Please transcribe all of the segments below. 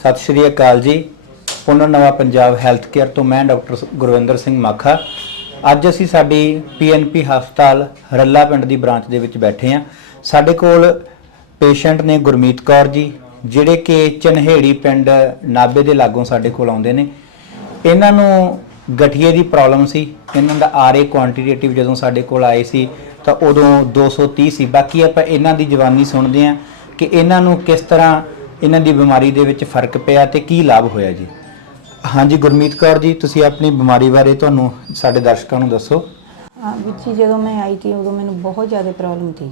ਸਤਿ ਸ਼੍ਰੀ ਅਕਾਲ ਜੀ। ਪੁਨਰ ਨਵਾਂ ਪੰਜਾਬ ਹੈਲਥ ਕੇਅਰ ਤੋਂ ਮੈਂ ਡਾਕਟਰ ਗੁਰਵਿੰਦਰ ਸਿੰਘ ਮਾਖਾ। ਅੱਜ ਅਸੀਂ ਸਾਡੀ ਪੀਐਨਪੀ ਹਸਪਤਾਲ ਰੱਲਾ ਪਿੰਡ ਦੀ ਬ੍ਰਾਂਚ ਦੇ ਵਿੱਚ ਬੈਠੇ ਹਾਂ। ਸਾਡੇ ਕੋਲ ਪੇਸ਼ੈਂਟ ਨੇ ਗੁਰਮੀਤ ਕੌਰ ਜੀ, ਜਿਹੜੇ ਕਿ ਚਨਹੇੜੀ ਪਿੰਡ ਨਾਬੇ ਦੇ ਲਾਗੋਂ ਸਾਡੇ ਕੋਲ ਆਉਂਦੇ ਨੇ। ਇਹਨਾਂ ਨੂੰ ਗਠੀਏ ਦੀ ਪ੍ਰੋਬਲਮ ਸੀ। ਇਹਨਾਂ ਦਾ ਆਰਏ ਕੁਆਂਟੀਟੇਟਿਵ ਜਦੋਂ ਸਾਡੇ ਕੋਲ ਆਏ ਸੀ, ਤਾਂ ਉਦੋਂ 230 ਸੀ। ਬਾਕੀ ਆਪਾਂ ਇਹਨਾਂ ਦੀ ਜਵਾਨੀ ਸੁਣਦੇ ਹਾਂ ਕਿ ਇਹਨਾਂ ਨੂੰ ਕਿਸ ਤਰ੍ਹਾਂ ਇਹਨਾਂ ਦੀ ਬਿਮਾਰੀ ਦੇ ਵਿੱਚ ਫ਼ਰਕ ਪਿਆ ਤੇ ਕੀ ਲਾਭ ਹੋਇਆ ਜੀ? ਹਾਂਜੀ ਗੁਰਮੀਤ ਕੌਰ ਜੀ ਤੁਸੀਂ ਆਪਣੀ ਬਿਮਾਰੀ ਬਾਰੇ ਤੁਹਾਨੂੰ ਸਾਡੇ ਦਰਸ਼ਕਾਂ ਨੂੰ ਦੱਸੋ। ਹਾਂ ਵਿੱਚ ਜਦੋਂ ਮੈਂ ਆਈ ਤੀ ਉਦੋਂ ਮੈਨੂੰ ਬਹੁਤ ਜ਼ਿਆਦਾ ਪ੍ਰੋਬਲਮ ਸੀ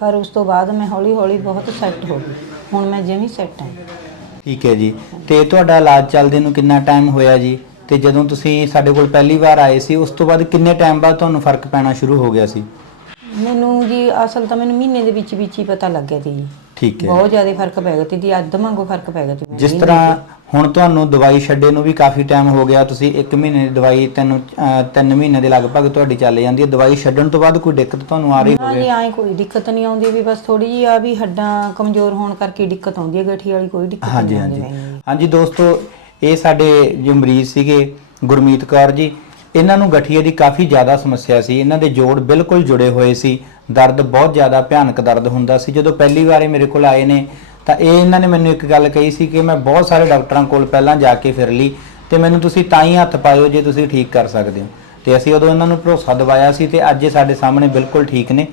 ਪਰ ਉਸ ਤੋਂ ਬਾਅਦ ਮੈਂ ਹੌਲੀ ਹੌਲੀ ਬਹੁਤ ਸੈੱਟ ਹੋ ਗਈ। ਹੁਣ ਮੈਂ ਜਿਵੇਂ ਸੈੱਟ ਹਾਂ। ਠੀਕ ਹੈ ਜੀ। ਤੇ ਤੁਹਾਡਾ ਇਲਾਜ ਚੱਲਦੇ ਨੂੰ ਕਿੰਨਾ ਟਾਈਮ ਹੋਇਆ ਜੀ? ਤੇ ਜਦੋਂ ਤੁਸੀਂ ਸਾਡੇ ਕੋਲ ਪਹਿਲੀ ਵਾਰ ਆਏ ਸੀ ਉਸ ਤੋਂ ਬਾਅਦ ਕਿੰਨੇ ਟਾਈਮ ਬਾਅਦ ਤੁਹਾਨੂੰ ਫ਼ਰਕ ਪੈਣਾ ਸ਼ੁਰੂ ਹੋ ਗਿਆ ਸੀ? ਮੈਨੂੰ ਜੀ ਅਸਲ ਤਾਂ ਮੈਨੂੰ ਮਹੀਨੇ ਦੇ ਵਿੱਚ ਵਿੱਚ ਹੀ ਪਤਾ ਲੱਗ ਗਿਆ ਸੀ ਜੀ। ਠੀਕ ਹੈ। ਬਹੁਤ ਜ਼ਿਆਦਾ ਫ਼ਰਕ ਪੈ ਗਿਆ ਸੀ ਜੀ ਅੱਧ ਵਾਂਗੂ ਫ਼ਰਕ ਪੈ ਗਿਆ ਮੈਨੂੰ ਜਿਸ ਤਰ੍ਹਾਂ ਹੁਣ ਤੁਹਾਨੂੰ ਦਵਾਈ ਛੱਡੇ ਨੂੰ ਵੀ ਕਾਫੀ ਟਾਈਮ ਹੋ ਗਿਆ ਤੁਸੀਂ 1 ਮਹੀਨੇ ਦੀ ਦਵਾਈ ਤੈਨੂੰ 3 ਮਹੀਨੇ ਦੇ ਲਗਭਗ ਤੁਹਾਡੀ ਚੱਲ ਜਾਂਦੀ ਹੈ। ਦਵਾਈ ਛੱਡਣ ਤੋਂ ਬਾਅਦ ਕੋਈ ਦਿੱਕਤ ਤੁਹਾਨੂੰ ਆ ਰਹੀ ਜੀ ਹੋਵੇ? ਆਏ ਕੋਈ ਦਿੱਕਤ ਨਹੀਂ ਆਉਂਦੀ ਵੀ ਬਸ ਥੋੜੀ ਜਿਹੀ ਆ ਵੀ ਹੱਡਾਂ ਕਮਜ਼ੋਰ ਹੋਣ ਕਰਕੇ ਦਿੱਕਤ ਆਉਂਦੀ ਹੈ ਗਠੀ ਵਾਲੀ ਕੋਈ ਦਿੱਕਤ ਨਹੀਂ ਹਾਂਜੀ ਆਉਂਦੀ। ਹਾਂਜੀ ਦੋਸਤੋ ਇਹ ਸਾਡੇ ਜੋ ਮਰੀਜ਼ ਸੀਗੇ ਗੁਰਮੀਤ ਕੌਰ ਜੀ ਇਹਨਾਂ ਨੂੰ ਗਠੀਏ ਦੀ ਕਾਫੀ ਜ਼ਿਆਦਾ ਸਮੱਸਿਆ ਸੀ। ਇਹਨਾਂ ਦੇ ਜੋੜ ਬਿਲਕੁਲ ਜੁੜੇ ਹੋਏ ਸੀ। ਦਰਦ ਬਹੁਤ ਜ਼ਿਆਦਾ ਭਿਆਨਕ ਦਰਦ ਹੁੰਦਾ ਸੀ। ਜਦੋਂ ਪਹਿਲੀ ਵਾਰ ਇਹ ਮੇਰੇ ਕੋਲ ਆਏ ਨੇ, ਤਾਂ ਇਹ ਇਹਨਾਂ ਨੇ ਮੈਨੂੰ ਇੱਕ ਗੱਲ ਕਹੀ ਸੀ ਕਿ ਮੈਂ ਬਹੁਤ ਸਾਰੇ ਡਾਕਟਰਾਂ ਕੋਲ ਪਹਿਲਾਂ ਜਾ ਕੇ ਫਿਰ ਲਈ ਤੇ ਮੈਨੂੰ ਤੁਸੀਂ ਤਾਂ ਹੀ ਹੱਥ ਪਾਇਓ ਜੇ ਤੁਸੀਂ ਠੀਕ ਕਰ ਸਕਦੇ ਹੋ। ਤੇ ਅਸੀਂ ਉਦੋਂ ਇਹਨਾਂ ਨੂੰ ਭਰੋਸਾ ਦਿਵਾਇਆ ਸੀ ਤੇ ਅੱਜ ਇਹ ਸਾਡੇ ਸਾਹਮਣੇ ਬਿਲਕੁਲ ਠੀਕ ਨੇ।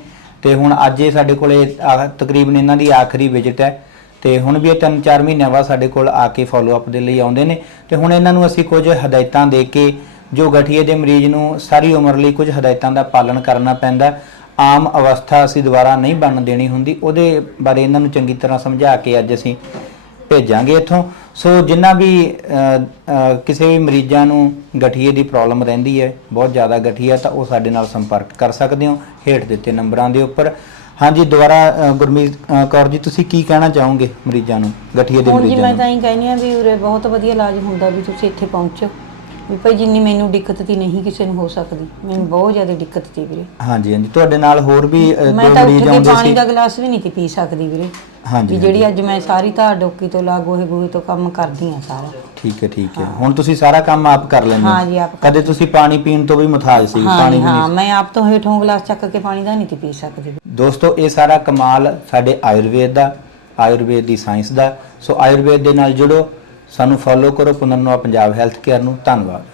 ਤੇ ਹੁਣ ਅੱਜ ਇਹ ਸਾਡੇ ਕੋਲੇ ਆ- ਤਕਰੀਬਨ ਇਹਨਾਂ ਦੀ ਆਖਰੀ ਵਿਜ਼ਿਟ ਹੈ। ਤੇ ਹੁਣ ਵੀ ਇਹ 3-4 ਮਹੀਨਿਆਂ ਬਾਅਦ ਸਾਡੇ ਕੋਲ ਆ ਕੇ ਫਾਲੋ ਅਪ ਦੇ ਲਈ ਆਉਂਦੇ ਨੇ। ਤੇ ਹੁਣ ਇਹਨਾਂ ਨੂੰ ਅਸੀਂ ਕੁਝ ਹਦਾਇਤਾਂ ਦੇ ਕੇ ਜੋ ਗਠੀਏ ਦੇ ਮਰੀਜ਼ ਨੂੰ ਸਾਰੀ ਉਮਰ ਲਈ ਕੁਝ ਹਦਾਇਤਾਂ ਦਾ ਪਾਲਣ ਕਰਨਾ ਪੈਂਦਾ ਆਮ ਅਵਸਥਾ ਅਸੀਂ ਦੁਬਾਰਾ ਨਹੀਂ ਬਣਨ ਦੇਣੀ ਹੁੰਦੀ ਉਹਦੇ ਬਾਰੇ ਇਹਨਾਂ ਨੂੰ ਚੰਗੀ ਤਰ੍ਹਾਂ ਸਮਝਾ ਕੇ ਅੱਜ ਅਸੀਂ ਭੇਜਾਂਗੇ ਇੱਥੋਂ। ਸੋ ਜਿੰਨਾ ਵੀ ਕਿਸੇ ਵੀ ਮਰੀਜ਼ਾਂ ਨੂੰ ਗਠੀਏ ਦੀ ਪ੍ਰੋਬਲਮ ਰਹਿੰਦੀ ਹੈ ਬਹੁਤ ਜ਼ਿਆਦਾ ਗਠੀਆ ਤਾਂ ਉਹ ਸਾਡੇ ਨਾਲ ਸੰਪਰਕ ਕਰ ਸਕਦੇ ਹੋ। ਹੇਠ ਦਿੱਤੇ ਨੰਬਰਾਂ ਦੇ ਉੱਪਰ। ਹਾਂਜੀ ਦੁਬਾਰਾ ਗੁਰਮੀਤ ਕੌਰ ਜੀ ਤੁਸੀਂ ਕੀ ਕਹਿਣਾ ਚਾਹੋਗੇ ਮਰੀਜ਼ਾਂ ਨੂੰ ਗਠੀਏ ਦੇ ਜੀ ਮਰੀਜ਼ਾਂ ਮੈਂ ਨੂੰ? ਤਾਂ ਹੀ ਕਹਿੰਦੀ ਆ ਵੀ ਉਰੇ ਬਹੁਤ ਵਧੀਆ ਇਲਾਜ ਹੁੰਦਾ ਵੀ ਤੁਸੀਂ ਇੱਥੇ ਪਹੁੰਚੋ। ਵੀ ਭਾਈ ਜਿੰਨੀ ਮੈਨੂੰ ਦਿੱਕਤ ਤੀ ਨਹੀਂ ਕਿਸੇ ਨੂੰ ਹੋ ਸਕਦੀ। ਮੈਨੂੰ ਬਹੁਤ ਜ਼ਿਆਦਾ ਦਿੱਕਤ ਤੀ ਵੀਰੇ। ਹਾਂਜੀ ਹਾਂਜੀ। ਤੁਹਾਡੇ ਨਾਲ ਹੋਰ ਵੀ ਅ, ਮੈਂ ਦੋ ਤਾਂ ਉੱਠ ਮਰੀਜ਼ ਕੇ ਆਉਂਦੇ ਪਾਣੀ ਸੀ। ਦਾ ਗਲਾਸ ਵੀ ਨਹੀਂ ਤੀ ਪੀ ਸਕਦੀ ਵੀਰੇ। ਹਾਂਜੀ ਵੀ ਜਿਹੜੀ ਅੱਜ ਮੈਂ ਸਾਰੀ ਧਾਰ ਡੋਕੀ ਤੋਂ ਲਾ ਗੋਹੇ ਗੋਹੇ ਤੋਂ ਕੰਮ ਕਰਦੀ ਆ ਸਾਰਾ। ਠੀਕ ਹੈ ਠੀਕ ਹੈ। ਹੁਣ ਤੁਸੀਂ ਸਾਰਾ ਕੰਮ ਆਪ ਕਰ ਲੈਂਦੇ ਹਾਂ? ਹੋ ਜੀ ਆਪ ਕਰ- ਕਦੇ ਤੁਸੀਂ ਪਾਣੀ ਪੀਣ ਤੋਂ ਵੀ ਮੁਤਾਜ ਸੀ? ਪਾਣੀ ਵੀ ਹਾਂ। ਨਹੀਂ ਮੈਂ ਆਪ ਤੋਂ ਹੇਠੋਂ ਗਲਾਸ ਚੱਕ ਕੇ ਪਾਣੀ ਦਾ ਨਹੀਂ ਤੀ ਪੀ ਸਕਦੀ। ਦੋਸਤੋ ਇਹ ਸਾਰਾ ਕਮਾਲ ਸਾਡੇ ਆਯੁਰਵੇਦ ਦਾ ਆਯੁਰਵੇਦ ਦੀ ਸਾਇੰਸ ਦਾ। ਸੋ ਆਯੁਰਵੇਦ ਦੇ ਨਾਲ ਜੁੜੋ। ਸਾਨੂੰ ਫੋਲੋ ਕਰੋ ਪੁਨਰਨਵਾ ਪੰਜਾਬ ਹੈਲਥ ਕੇਅਰ ਨੂੰ ਧੰਨਵਾਦ।